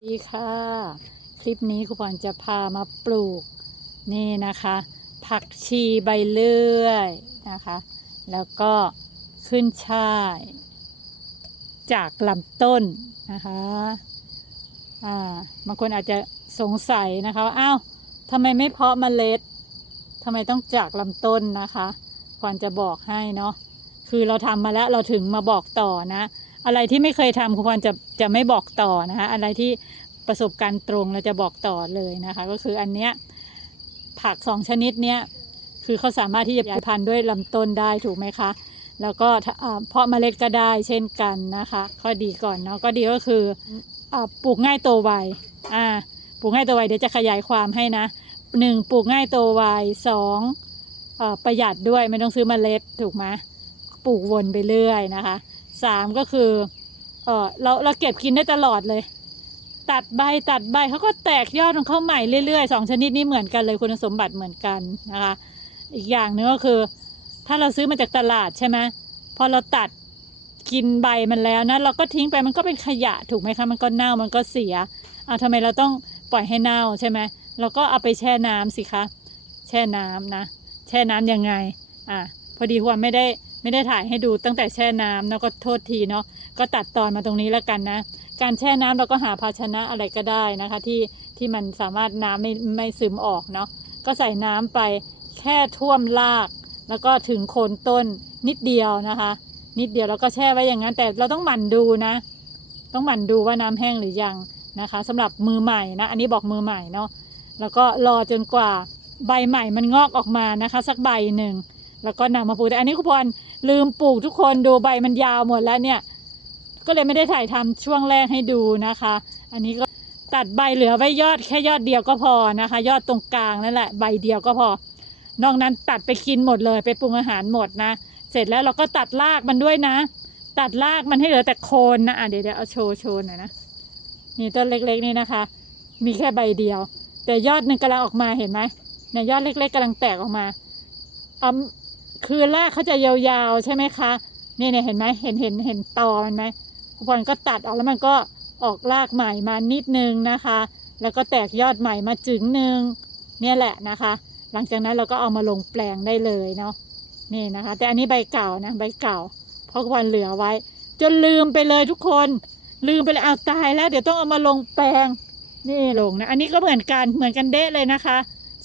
สวัสดีค่ะ คลิปนี้ครูพรจะพามาปลูกนี่นะคะ ผักชีใบเลื่อยนะคะ แล้วก็ขึ้นช่าย จากลำต้นนะคะอ่าบางคนอาจจะสงสัยนะคะว่าอ้าวทำไมไม่เพาะเมล็ดทำไมต้องจากลำต้นนะคะควรจะบอกให้เนาะคือเราทำมาแล้วเราถึงมาบอกต่อนะ อะไรที่ไม่เคยทำครูพรจะจะไม่บอกต่อนะคะอะไรที่ประสบการณ์ตรงเราจะบอกต่อเลยนะคะ ก็คืออันเนี้ยผักสองชนิดเนี้ยคือเขาสามารถที่จะขยายพันธุ์ด้วยลำต้นได้ถูกไหมคะ แล้วก็เพาะเมล็ดก็ได้เช่นกันนะคะ ข้อดีก่อนเนาะก็ดีก็คืออปลูกง่ายโตไวอ่าปลูกง่ายโตไวเดี๋ยวจะขยายความให้นะหนึ่งปลูกง่ายโตไวสองอประหยัดด้วยไม่ต้องซื้อเมล็ดถูกไหมปลูกวนไปเรื่อยนะคะ สามก็คือเออเราเราเก็บกินได้ตลอดเลย ตัดใบตัดใบเขาก็แตกยอดของเขาใหม่เรื่อยๆสองชนิดนี้เหมือนกันเลยคุณสมบัติเหมือนกันนะคะ อีกอย่างหนึ่งก็คือ ถ้าเราซื้อมาจากตลาดใช่ไหมพอเราตัดกินใบมันแล้วนะเราก็ทิ้งไปมันก็เป็นขยะถูกไหมคะมันก็เน่ามันก็เสียอ่าทำไมเราต้องปล่อยให้เน่าใช่ไหมเราก็เอาไปแช่น้ำสิคะ แช่น้ำนะ แช่น้ำยังไง อ่าพอดีหัวไม่ได้ ไม่ได้ถ่ายให้ดูตั้งแต่แช่น้ำแล้วก็โทษทีเนาะก็ตัดตอนมาตรงนี้แล้วกันนะ การแช่น้ำเราก็หาภาชนะอะไรก็ได้นะคะ ที่ที่มันสามารถน้ำไม่ไม่ซึมออกเนาะก็ใส่น้ำไปแค่ท่วมราก แล้วก็ถึงโคนต้นนิดเดียวนะคะ นิดเดียวแล้วก็แช่ไว้อย่างนั้นแต่เราต้องหมั่นดูนะ ต้องหมั่นดูว่าน้ำแห้งหรือยังนะคะสำหรับมือใหม่นะอันนี้บอกมือใหม่เนาะแล้วก็รอจนกว่าใบใหม่มันงอกออกมานะคะ สักใบหนึ่งแล้วก็นำมาปลูกแต่อันนี้คุณพร ลืมปลูกทุกคนดูใบมันยาวหมดแล้วเนี่ย ก็เลยไม่ได้ถ่ายทำช่วงแรกให้ดูนะคะ อันนี้ก็ตัดใบเหลือไว้ยอดแค่ยอดเดียวก็พอนะคะ ยอดตรงกลางนั่นแหละใบเดียวก็พอ นอกนั้นตัดไปกินหมดเลย ไปปรุงอาหารหมดนะ เสร็จแล้วเราก็ตัดรากมันด้วยนะ ตัดรากมันให้เหลือแต่โคนนะอะเดี๋ยวเดี๋ยวเอาโชว์โชว์หน่อยนะนี่ต้นเล็กๆนี่นะคะ มีแค่ใบเดียว แต่ยอดหนึ่งกำลังออกมาเห็นไหมเนี่ยยอดเล็ก ๆกำลังแตกออกมาเอืม คือรากเขาจะยาวๆใช่ไหมคะเนี่ยเนี่ยเห็นไหมเห็นเห็นเห็นตอมันไหมคุณพรก็ตัดออกแล้วมันก็ออกรากใหม่มานิดนึงนะคะ แล้วก็แตกยอดใหม่มาจึงหนึ่งเนี่ยแหละนะคะ หลังจากนั้นเราก็เอามาลงแปลงได้เลยเนาะนี่นะคะ แต่อันนี้ใบเก่านะใบเก่าเพราะวันเหลือไว้ จนลืมไปเลยทุกคน ลืมไปเลยเอาตายแล้ว เดี๋ยวต้องเอามาลงแปลงนี่ลงนะอันนี้ก็เหมือนกันเหมือนกันเด้เลยนะคะ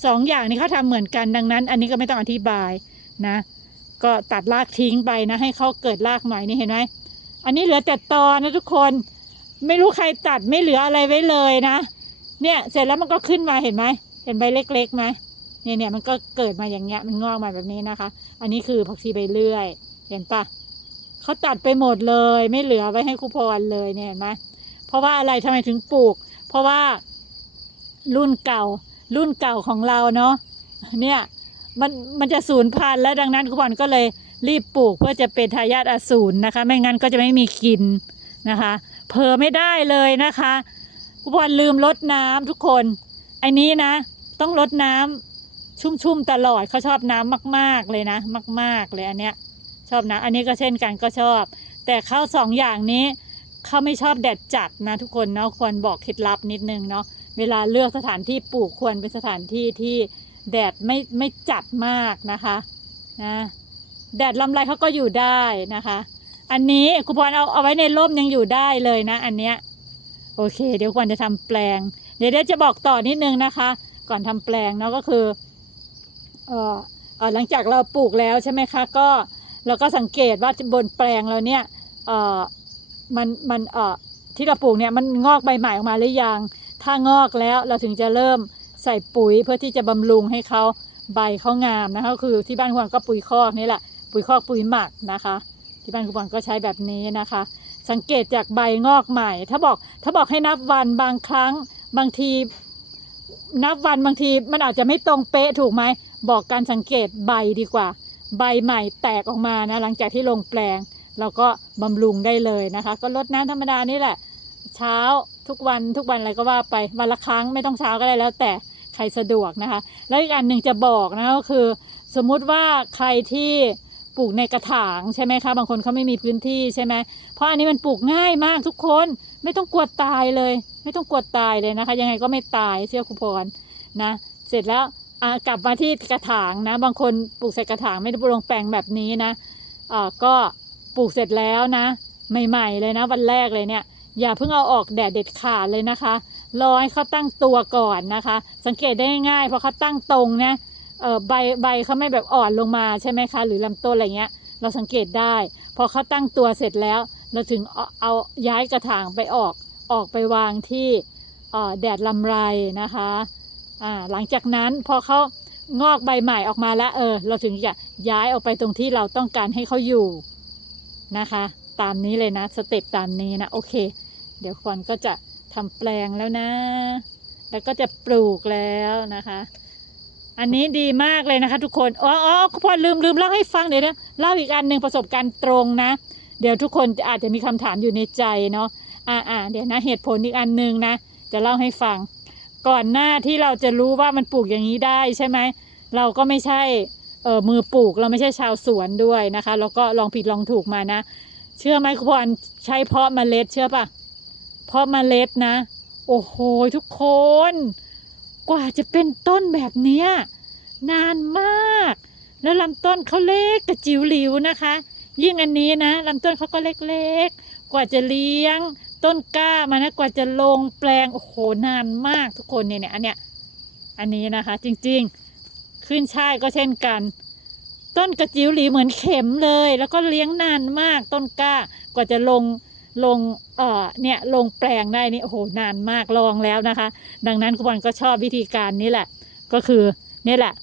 สองอย่างนี้เขาทำเหมือนกันดังนั้น อันนี้ก็ไม่ต้องอธิบายนะ ก็ตัดรากทิ้งไปนะ ให้เขาเกิดรากใหม่นี่เห็นไหมอันนี้เหลือแต่ตอนะทุกคน ไม่รู้ใครตัดไม่เหลืออะไรไว้เลยนะ เนี่ยเสร็จแล้วมันก็ขึ้นมาเห็นไหมเห็นใบเล็กๆไหมเนี่ยเนี่ยมันก็เกิดมาอย่างเงี้ยมันงอกมาแบบนี้นะคะ อันนี้คือผักชีใบเลื่อย เห็นปะเขาตัดไปหมดเลย ไม่เหลือไว้ให้ครูพรเลยเนี่ยเห็นไหมเพราะว่าอะไรทำไมถึงปลูก เพราะว่ารุ่นเก่า รุ่นเก่าของเราเนาะเนี่ย มันมันจะสูญพันธุ์แล้วดังนั้นครูพรก็เลยรีบปลูกเพื่อจะเป็นทายาทอสูรนะคะ ไม่งั้นก็จะไม่มีกินนะคะ เพอไม่ได้เลยนะคะครูพรลืมลดน้ำทุกคนไอ้นี้นะ ต้องลดน้ำชุ่มๆตลอดเขาชอบน้ำมาก ๆเลยนะ มาก ๆเลยอันเนี้ยชอบนะ อันนี้ก็เช่นกันก็ชอบ แต่ข้าวสองอย่างนี้เขาไม่ชอบแดดจัดนะทุกคนเนาะควรบอกเคล็ดลับนิดนึงเนาะเวลาเลือกสถานที่ปลูกควรเป็นสถานที่ที่ แดดไม่ไม่จัดมากนะคะนะแดดลำไรเขาก็อยู่ได้นะคะ อันนี้ครูพรเอาเอาไว้ในร่มยังอยู่ได้เลยนะ อันเนี้ยโอเค เดี๋ยวควรจะทำแปลง เดี๋ยวเดี๋ยวจะบอกต่อนิดนึงนะคะ ก่อนทำแปลงเนาะก็คือเออเออหลังจากเราปลูกแล้วใช่ไหมคะ ก็เราก็สังเกตว่าบนแปลงเราเนี่ยเออมันมันเออที่เราปลูกเนี่ยมันงอกใบใหม่ออกมาหรือยัง ถ้างอกแล้วเราถึงจะเริ่ม ใส่ปุ๋ยเพื่อที่จะบำรุงให้เขาใบเขางามนะคะก็คือที่บ้านคุณก็ปุ๋ยคอกนี่แหละปุ๋ยคอกปุ๋ยหมักนะคะ ที่บ้านคุณก็ใช้แบบนี้นะคะ สังเกตจากใบงอกใหม่ ถ้าบอกถ้าบอกให้นับวันบางครั้งบางทีนับวันบางทีมันอาจจะไม่ตรงเป๊ะถูกไหมบอกการสังเกตใบดีกว่า ใบใหม่แตกออกมานะหลังจากที่ลงแปลงเราก็บำรุงได้เลยนะคะ ก็ลดน้ำธรรมดานี่แหละ เช้าทุกวันทุกวันอะไรก็ว่าไปวันละครั้งไม่ต้องเช้าก็ได้แล้วแต่ ใครสะดวกนะคะ แล้วอีกอันหนึ่งจะบอกนะก็คือ สมมุติว่าใครที่ปลูกในกระถางใช่ไหมคะบางคนเขาไม่มีพื้นที่ใช่ไหมเพราะอันนี้มันปลูกง่ายมากทุกคนไม่ต้องกลัวตายเลย ไม่ต้องกลัวตายเลยนะคะ ยังไงก็ไม่ตายเชื่อครูพรนะ เสร็จแล้วกลับมาที่กระถางนะ บางคนปลูกใส่กระถางไม่ได้ปลงแปลงแบบนี้นะอ่าก็ปลูกเสร็จแล้วนะ ใหม่ ๆ เลยนะวันแรกเลยเนี่ย อย่าเพิ่งเอาออกแดดเด็ดขาดเลยนะคะ รอให้เขาตั้งตัวก่อนนะคะ สังเกตได้ง่ายเพราะเขาตั้งตรงนี่ยเออใบใบเขาไม่แบบอ่อนลงมาใช่ไหมคะ หรือลำต้นอะไรเงี้ย เราสังเกตได้ พอเขาตั้งตัวเสร็จแล้ว เราถึงเอาเอาย้ายกระถางไปออกออกไปวางที่แดดลำไรนะคะอ่าหลังจากนั้นพอเขางอกใบใหม่ออกมาแล้วเออ เราถึงจะย้ายออกไปตรงที่เราต้องการให้เขาอยู่นะคะ ตามนี้เลยนะสเต็ปตามนี้นะโอเค เดี๋ยวควันก็จะ ทำแปลงแล้วนะ แล้วก็จะปลูกแล้วนะคะ อันนี้ดีมากเลยนะคะ ทุกคน อ๋ออ๋อพอลืมลืมเล่าให้ฟังเดี๋ยวนะเล่าอีกอันหนึ่งประสบการณ์ตรงนะ เดี๋ยวทุกคนอาจจะมีคำถามอยู่ในใจเนาะ อ่าอ่าเดี๋ยวนะเหตุผลอีกอันหนึ่งนะ จะเล่าให้ฟัง ก่อนหน้าที่เราจะรู้ว่ามันปลูกอย่างนี้ได้ใช่ไหม เราก็ไม่ใช่เออมือปลูกเราไม่ใช่ชาวสวนด้วยนะคะ แล้วก็ลองผิดลองถูกมานะ เชื่อไหมคุณพรใช้เพาะเมล็ดเชื่อปะ เพาะเมล็ดนะ โอ้โหทุกคน กว่าจะเป็นต้นแบบเนี้ยนานมาก แล้วลำต้นเขาเล็กกระจิ๋วหลิวนะคะ ยิ่งอันนี้นะลำต้นเขาก็เล็กๆ กว่าจะเลี้ยง ต้นกล้ามานะกว่าจะลงแปลงโอ้โหนานมากทุกคนเนี่ยเนี่ยอันเนี้ยอันนี้นะคะ จริงๆ ขึ้นช่ายก็เช่นกัน ต้นกระจิ๋วหลีเหมือนเข็มเลย แล้วก็เลี้ยงนานมากต้นกล้ากว่าจะลง ลงเอ่อเนี่ยลงแปลงได้นี่โอ้โหนานมากลองแล้วนะคะ ดังนั้นคุณบอลก็ชอบวิธีการนี้แหละ ก็คือนี่แหละ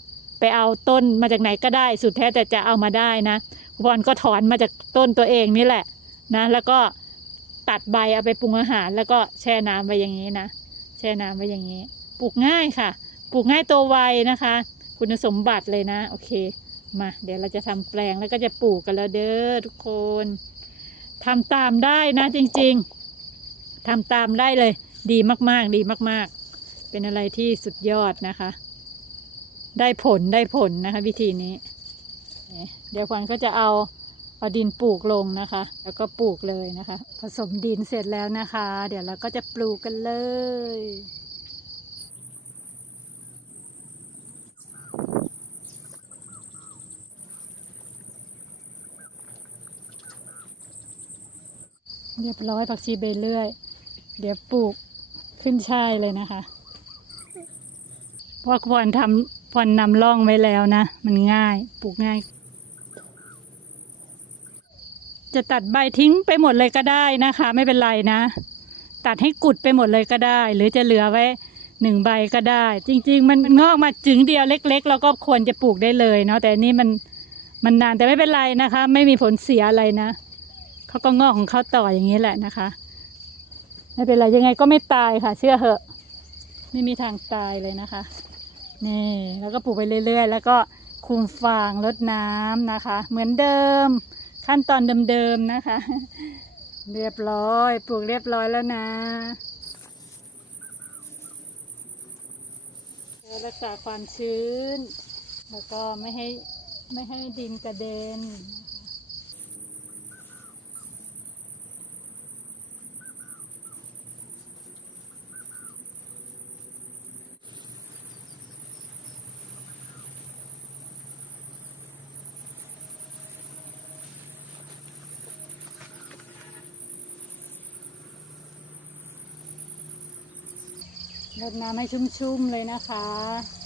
ไปเอาต้นมาจากไหนก็ได้สุดแท้แต่จะเอามาได้นะคุณบอลก็ถอนมาจากต้นตัวเองนี่แหละนะแล้วก็ตัดใบเอาไปปรุงอาหาร แล้วก็แช่น้ำไว้อย่างนี้นะแช่น้ำไว้อย่างนี้ ปลูกง่ายค่ะ ปลูกง่ายโตวไวนะคะ คุณสมบัติเลยนะ โอเค มา เดี๋ยวเราจะทำแปลงแล้วก็จะปลูกกันแล้วเด้อทุกคน ทำตามได้นะจริงๆทำตามได้เลย ดีมากๆ ดีมากๆ เป็นอะไรที่สุดยอดนะคะ ได้ผลได้ผลนะคะ วิธีนี้ เดี๋ยวควันก็จะเอาเอาดินปลูกลงนะคะ แล้วก็ปลูกเลยนะคะ ผสมดินเสร็จแล้วนะคะ เดี๋ยวเราก็จะปลูกกันเลย เรียบร้อยผักชีเบเรื่อย เดี๋ยวปลูกขึ้นช่ายเลยนะคะเพราะพรทำพรนำร่องไว้แล้วนะ มันง่ายปลูกง่าย จะตัดใบทิ้งไปหมดเลยก็ได้นะคะ ไม่เป็นไรนะ ตัดให้กุดไปหมดเลยก็ได้ หรือจะเหลือไว้หนึ่งใบก็ได้ จริง ๆ มันงอกมาจึงเดียวเล็ก ๆ เราก็ควรจะปลูกได้เลยเนาะแต่อันนี้มันมันนานแต่ไม่เป็นไรนะคะ ไม่มีผลเสียอะไรนะ เขาก็งอกของเขาต่ออย่างนี้แหละนะคะไม่เป็นไรยังไงก็ไม่ตายค่ะ เชื่อเหอะ ไม่มีทางตายเลยนะคะ นี่ แล้วก็ปลูกไปเรื่อย ๆ แล้วก็คุมฟางรดน้ำนะคะ เหมือนเดิม ขั้นตอนเดิมๆนะคะ เรียบร้อยปลูกเรียบร้อยแล้วนะรักษาความชื้น แล้วก็ไม่ให้ไม่ให้ดินกระเด็น รดน้ำให้ชุ่มๆเลยนะคะ